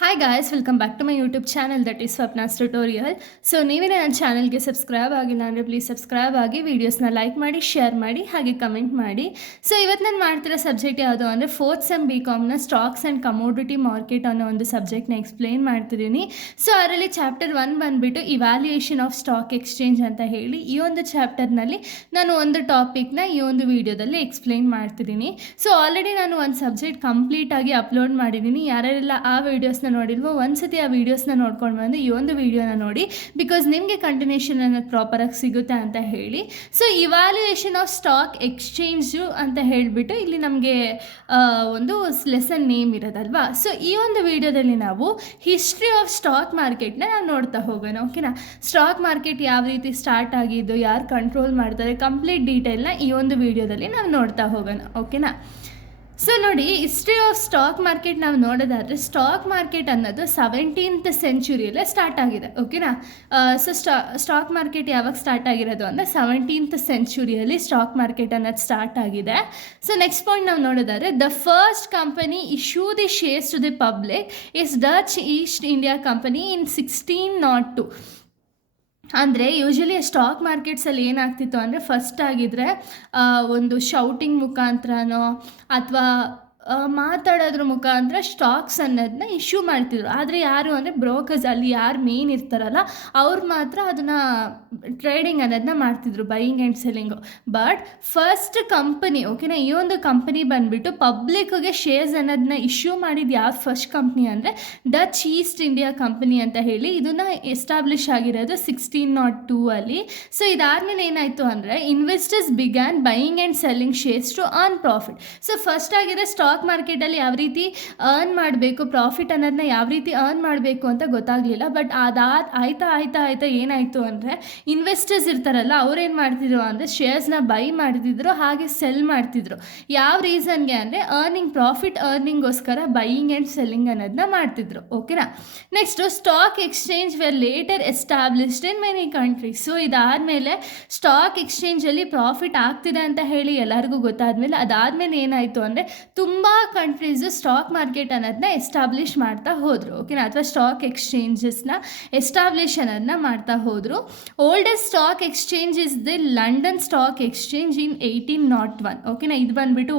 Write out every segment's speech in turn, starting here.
Hi guys, welcome back to my YouTube channel that is Swapna's tutorial. So ನೀವೇ ನನ್ನ ಚಾನಲ್ಗೆ subscribe ಆಗಿಲ್ಲ ಅಂದರೆ ಪ್ಲೀಸ್ ಸಬ್ಸ್ಕ್ರೈಬ್ ಆಗಿ, ವೀಡಿಯೋಸ್ನ ಲೈಕ್ ಮಾಡಿ, ಶೇರ್ ಮಾಡಿ, ಹಾಗೆ ಕಮೆಂಟ್ ಮಾಡಿ. ಸೊ ಇವತ್ತು ನಾನು ಮಾಡ್ತಿರೋ ಸಬ್ಜೆಕ್ಟ್ ಯಾವುದು ಅಂದರೆ ಫೋರ್ತ್ ಸೆಮ್ BComನ ಸ್ಟಾಕ್ಸ್ ಆ್ಯಂಡ್ ಕಮೋಡಿಟಿ ಮಾರ್ಕೆಟ್ ಅನ್ನೋ ಒಂದು ಸಬ್ಜೆಕ್ಟ್ನ ಎಕ್ಸ್ಪ್ಲೇನ್ ಮಾಡ್ತಿದ್ದೀನಿ. ಸೊ ಅದರಲ್ಲಿ ಚಾಪ್ಟರ್ 1 ಬಂದುಬಿಟ್ಟು ಇವ್ಯಾಲ್ಯೂಯೇಷನ್ ಆಫ್ ಸ್ಟಾಕ್ ಎಕ್ಸ್ಚೇಂಜ್ ಅಂತ ಹೇಳಿ ಈ ಒಂದು ಚಾಪ್ಟರ್ನಲ್ಲಿ ನಾನು ಒಂದು ಟಾಪಿಕ್ನ ಈ ಒಂದು ವಿಡಿಯೋದಲ್ಲಿ ಎಕ್ಸ್ಪ್ಲೇನ್ ಮಾಡ್ತಿದ್ದೀನಿ. ಸೊ ಆಲ್ರೆಡಿ ನಾನು ಒಂದು ಸಬ್ಜೆಕ್ಟ್ ಕಂಪ್ಲೀಟಾಗಿ ಅಪ್ಲೋಡ್ ಮಾಡಿದ್ದೀನಿ. ಯಾರೆಲ್ಲ ಆ ವೀಡಿಯೋಸ್ನ ನೋಡಿಲ್ವೋ ಒಂದ್ಸತಿ ಆ ವೀಡಿಯೋಸ್ನ ನೋಡ್ಕೊಂಡು ಬಂದು ಈ ಒಂದು ವಿಡಿಯೋನ ನೋಡಿ, ಬಿಕಾಸ್ ನಿಮಗೆ ಕಂಟಿನ್ಯೂಷನ್ ಅನ್ನೋದು ಪ್ರಾಪರಾಗಿ ಸಿಗುತ್ತೆ ಅಂತ ಹೇಳಿ. So evaluation of stock exchange ಅಂತ ಹೇಳಿಬಿಟ್ಟು ಇಲ್ಲಿ ನಮಗೆ ಒಂದು ಲೆಸನ್ ನೇಮ್ ಇರೋದಲ್ವಾ. ಸೊ ಈ ಒಂದು ವಿಡಿಯೋದಲ್ಲಿ ನಾವು ಹಿಸ್ಟ್ರಿ ಆಫ್ ಸ್ಟಾಕ್ ಮಾರ್ಕೆಟ್ನ ನಾವು ನೋಡ್ತಾ ಹೋಗೋಣ. ಓಕೆನಾ, ಸ್ಟಾಕ್ ಮಾರ್ಕೆಟ್ ಯಾವ ರೀತಿ ಸ್ಟಾರ್ಟ್ ಆಗಿದ್ದು, ಯಾರು ಕಂಟ್ರೋಲ್ ಮಾಡ್ತಾರೆ, ಕಂಪ್ಲೀಟ್ ಡೀಟೇಲ್ನ ಈ ಒಂದು ವಿಡಿಯೋದಲ್ಲಿ ನಾವು ನೋಡ್ತಾ ಹೋಗೋಣ. ಓಕೆನಾ, ಸೊ ನೋಡಿ, ಹಿಸ್ಟ್ರಿ ಆಫ್ ಸ್ಟಾಕ್ ಮಾರ್ಕೆಟ್ ನಾವು ನೋಡೋದಾದರೆ ಸ್ಟಾಕ್ ಮಾರ್ಕೆಟ್ ಅನ್ನೋದು 17th ಸೆಂಚುರಿಯಲ್ಲೇ ಸ್ಟಾರ್ಟ್ ಆಗಿದೆ. ಓಕೆನಾ, ಸೊ ಸ್ಟಾಕ್ ಮಾರ್ಕೆಟ್ ಯಾವಾಗ ಸ್ಟಾರ್ಟ್ ಆಗಿರೋದು ಅಂದರೆ 17th ಸೆಂಚುರಿಯಲ್ಲಿ ಸ್ಟಾಕ್ ಮಾರ್ಕೆಟ್ ಅನ್ನೋದು ಸ್ಟಾರ್ಟ್ ಆಗಿದೆ. ಸೊ ನೆಕ್ಸ್ಟ್ ಪಾಯಿಂಟ್ ನಾವು ನೋಡೋದಾದರೆ the first company issue the shares to the public is Dutch East India company in 1602. ಅಂದರೆ ಯೂಶ್ವಲಿ ಸ್ಟಾಕ್ ಮಾರ್ಕೆಟ್ಸಲ್ಲಿ ಏನಾಗ್ತಿತ್ತು ಅಂದರೆ ಫಸ್ಟ್ ಆಗಿದ್ದರೆ ಒಂದು ಶೌಟಿಂಗ್ ಮುಖಾಂತರನೋ ಅಥವಾ ಮಾತಾಡೋದ್ರ ಮುಖಾಂತರ ಸ್ಟಾಕ್ಸ್ ಅನ್ನೋದನ್ನ ಇಶ್ಯೂ ಮಾಡ್ತಿದ್ರು. ಆದರೆ ಯಾರು ಅಂದರೆ ಬ್ರೋಕರ್ಸ್, ಅಲ್ಲಿ ಯಾರು ಮೇನ್ ಇರ್ತಾರಲ್ಲ ಅವ್ರು ಮಾತ್ರ ಅದನ್ನು ಟ್ರೇಡಿಂಗ್ ಅನ್ನೋದನ್ನ ಮಾಡ್ತಿದ್ರು, buying and selling. But first company, ಓಕೆನಾ, ಈ ಒಂದು ಕಂಪನಿ ಬಂದುಬಿಟ್ಟು ಪಬ್ಲಿಕ್ಗೆ ಶೇರ್ಸ್ ಅನ್ನೋದನ್ನ ಇಶ್ಯೂ ಮಾಡಿದ್ದು ಯಾವ ಫಸ್ಟ್ ಕಂಪ್ನಿ ಅಂದರೆ ಡಚ್ ಈಸ್ಟ್ ಇಂಡಿಯಾ ಕಂಪನಿ ಅಂತ ಹೇಳಿ. ಇದನ್ನು ಎಸ್ಟಾಬ್ಲಿಷ್ ಆಗಿರೋದು 1602 ಅಲ್ಲಿ. ಸೊ ಇದಾದ್ಮೇಲೆ ಏನಾಯಿತು ಅಂದರೆ investors began buying and selling shares to earn profit. So first ಆಗಿದೆ ಸ್ಟಾಕ್ ಮಾರ್ಕೆಟಲ್ಲಿ ಯಾವ ರೀತಿ ಅರ್ನ್ ಮಾಡಬೇಕು, ಪ್ರಾಫಿಟ್ ಅನ್ನೋದನ್ನ ಯಾವ ರೀತಿ ಅರ್ನ್ ಮಾಡಬೇಕು ಅಂತ ಗೊತ್ತಾಗಲಿಲ್ಲ. ಬಟ್ ಆಯ್ತಾ ಏನಾಯಿತು ಅಂದರೆ ಇನ್ವೆಸ್ಟರ್ಸ್ ಇರ್ತಾರಲ್ಲ ಅವ್ರೇನು ಮಾಡ್ತಿದ್ರು ಅಂದರೆ ಶೇರ್ಸ್ನ ಬೈ ಮಾಡ್ತಿದ್ರು, ಹಾಗೆ ಸೆಲ್ ಮಾಡ್ತಿದ್ರು. ಯಾವ ರೀಸನ್ಗೆ ಅಂದರೆ ಪ್ರಾಫಿಟ್ ಅರ್ನಿಂಗೋಸ್ಕರ ಬೈಯಿಂಗ್ ಆ್ಯಂಡ್ ಸೆಲ್ಲಿಂಗ್ ಅನ್ನೋದನ್ನ ಮಾಡ್ತಿದ್ರು. ಓಕೆನಾ, next stock exchange were later established in many countries. So ಇದಾದಮೇಲೆ ಸ್ಟಾಕ್ ಎಕ್ಸ್ಚೇಂಜಲ್ಲಿ ಪ್ರಾಫಿಟ್ ಆಗ್ತಿದೆ ಅಂತ ಹೇಳಿ ಎಲ್ಲರಿಗೂ ಗೊತ್ತಾದಮೇಲೆ ಅದಾದಮೇಲೆ ಏನಾಯಿತು ಅಂದರೆ ತುಂಬ ಕಂಟ್ರೀಸು ಸ್ಟಾಕ್ ಮಾರ್ಕೆಟ್ ಅನ್ನೋದನ್ನ ಎಸ್ಟಾಬ್ಲಿಷ್ ಮಾಡ್ತಾ ಹೋದರು. ಓಕೆನಾ, ಅಥವಾ ಸ್ಟಾಕ್ ಎಕ್ಸ್ಚೇಂಜಸ್ನ ಎಸ್ಟಾಬ್ಲಿಷ್ ಅನ್ನೋದನ್ನ ಮಾಡ್ತಾ ಹೋದರು. Oldest stock exchange is the London stock exchange in 1801. ಓಕೆನಾ, ಇದು ಬಂದುಬಿಟ್ಟು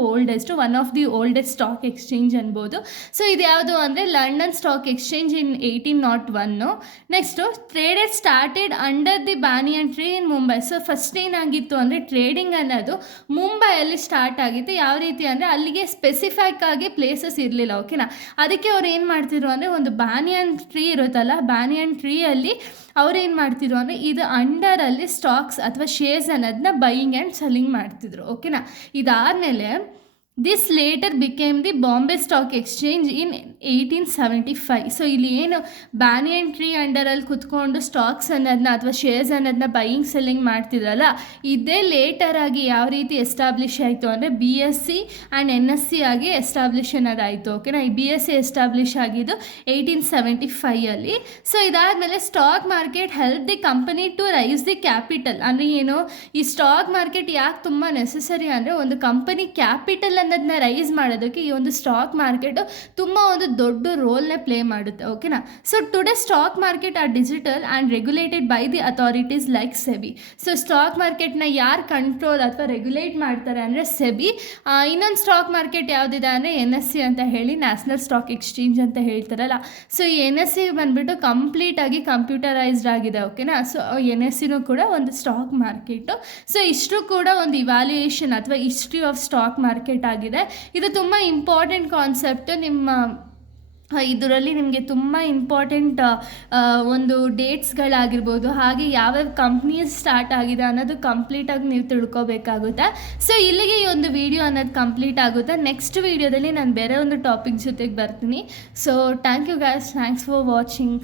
one of the oldest stock exchange ಅನ್ಬೋದು. ಸೊ ಇದು ಯಾವುದು ಅಂದರೆ London stock exchange in 1801. Next traded started under the banyan tree in Mumbai. So first ಏನಾಗಿತ್ತು ಅಂದರೆ ಟ್ರೇಡಿಂಗ್ ಅನ್ನೋದು ಮುಂಬೈಯಲ್ಲಿ ಸ್ಟಾರ್ಟ್ ಆಗಿತ್ತು. ಯಾವ ರೀತಿ ಅಂದರೆ ಅಲ್ಲಿಗೆ ಸ್ಪೆಸಿಫಿಕ್ ಆಗಿ ಪ್ಲೇಸಸ್ ಇರಲಿಲ್ಲ. ಓಕೆನಾ, ಅದಕ್ಕೆ ಅವ್ರು ಏನು ಮಾಡ್ತಿದ್ರು ಅಂದರೆ ಒಂದು ಬ್ಯಾನಿಯನ್ ಟ್ರೀ ಇರುತ್ತಲ್ಲ, ಬ್ಯಾನಿಯನ್ ಟ್ರೀಯಲ್ಲಿ ಅವ್ರು ಏನು ಮಾಡ್ತಿದ್ರು ಅಂದರೆ ಇದು ಅಂಡರಲ್ಲಿ ಸ್ಟಾಕ್ಸ್ ಅಥವಾ ಶೇರ್ಸ್ ಅನ್ನೋದನ್ನ ಬೈಯಿಂಗ್ ಆ್ಯಂಡ್ ಸೆಲ್ಲಿಂಗ್ ಮಾಡ್ತಿದ್ರು. ಓಕೆನಾ, ಇದಾದಮೇಲೆ this later became the Bombay stock exchange in 1875. So ಇಲ್ಲಿ ಏನು ಬ್ಯಾನಿಯನ್ ಟ್ರೀ ಅಂಡರಲ್ಲಿ ಕುತ್ಕೊಂಡು ಸ್ಟಾಕ್ಸ್ ಅನ್ನೋದನ್ನ ಅಥವಾ ಶೇರ್ಸ್ ಅನ್ನೋದನ್ನ ಬೈಯಿಂಗ್ ಸೆಲ್ಲಿಂಗ್ ಮಾಡ್ತಿದ್ರಲ್ಲ, ಇದೇ ಲೇಟರ್ ಆಗಿ ಯಾವ ರೀತಿ ಎಸ್ಟಾಬ್ಲಿಷ್ ಆಯಿತು ಅಂದರೆ BSc ಆ್ಯಂಡ್ NSc ಆಗಿ ಎಸ್ಟಾಬ್ಲಿಷ್ ಅನ್ನೋದಾಯಿತು. ಓಕೆನಾ, ಈ BSc ಎಸ್ಟಾಬ್ಲಿಷ್ ಆಗಿದ್ದು 1875ಅಲ್ಲಿ. ಸೊ ಇದಾದಮೇಲೆ stock market help the company to raise the capital. ಅಂದರೆ ಏನು, ಈ ಸ್ಟಾಕ್ ಮಾರ್ಕೆಟ್ ಯಾಕೆ ತುಂಬ ನೆಸೆಸರಿ ಅಂದರೆ ಒಂದು ಕಂಪನಿ ಕ್ಯಾಪಿಟಲ್ ಅನ್ನೋದನ್ನ ರೈಸ್ ಮಾಡೋದಕ್ಕೆ ಈ ಒಂದು ಸ್ಟಾಕ್ ಮಾರ್ಕೆಟು ತುಂಬ ಒಂದು ದೊಡ್ಡ ರೋಲ್ನ ಪ್ಲೇ ಮಾಡುತ್ತೆ. ಓಕೆನಾ, so today stock market are digital and regulated by the authorities like SEBI. So stock ಮಾರ್ಕೆಟ್ನ ಯಾರು ಕಂಟ್ರೋಲ್ ಅಥವಾ ರೆಗ್ಯುಲೇಟ್ ಮಾಡ್ತಾರೆ ಅಂದರೆ ಸೆಬಿ. ಇನ್ನೊಂದು ಸ್ಟಾಕ್ ಮಾರ್ಕೆಟ್ ಯಾವುದಿದೆ ಅಂದರೆ NSC ಅಂತ ಹೇಳಿ, ನ್ಯಾಷನಲ್ ಸ್ಟಾಕ್ ಎಕ್ಸ್ಚೇಂಜ್ ಅಂತ ಹೇಳ್ತಾರಲ್ಲ. ಸೊ ಈ NSC ಬಂದುಬಿಟ್ಟು ಕಂಪ್ಲೀಟಾಗಿ ಕಂಪ್ಯೂಟರೈಸ್ಡ್ ಆಗಿದೆ. ಓಕೆನಾ, ಸೊ NSCನೂ ಕೂಡ ಒಂದು ಸ್ಟಾಕ್ ಮಾರ್ಕೆಟು. ಸೊ ಇಷ್ಟು ಕೂಡ ಒಂದು ಇವ್ಯಾಲ್ಯೂಯೇಷನ್ ಅಥವಾ ಹಿಸ್ಟ್ರಿ ಆಫ್ ಸ್ಟಾಕ್ ಮಾರ್ಕೆಟ್ ಆಗಿದೆ. ಇದು ತುಂಬ ಇಂಪಾರ್ಟೆಂಟ್ ಕಾನ್ಸೆಪ್ಟ್. ಇದರಲ್ಲಿ ನಿಮಗೆ ತುಂಬ ಇಂಪಾರ್ಟೆಂಟ್ ಒಂದು ಡೇಟ್ಸ್ಗಳಾಗಿರ್ಬೋದು, ಹಾಗೆ ಯಾವ್ಯಾವ ಕಂಪ್ನೀಸ್ ಸ್ಟಾರ್ಟ್ ಆಗಿದೆ ಅನ್ನೋದು ಕಂಪ್ಲೀಟಾಗಿ ನೀವು ತಿಳ್ಕೊಬೇಕಾಗುತ್ತೆ. ಸೊ ಇಲ್ಲಿಗೆ ಈ ಒಂದು ವಿಡಿಯೋ ಅನ್ನೋದು ಕಂಪ್ಲೀಟ್ ಆಗುತ್ತೆ. ನೆಕ್ಸ್ಟ್ ವಿಡಿಯೋದಲ್ಲಿ ನಾನು ಬೇರೆ ಒಂದು ಟಾಪಿಕ್ ಜೊತೆಗೆ ಬರ್ತೀನಿ. So thank you guys, thanks for watching.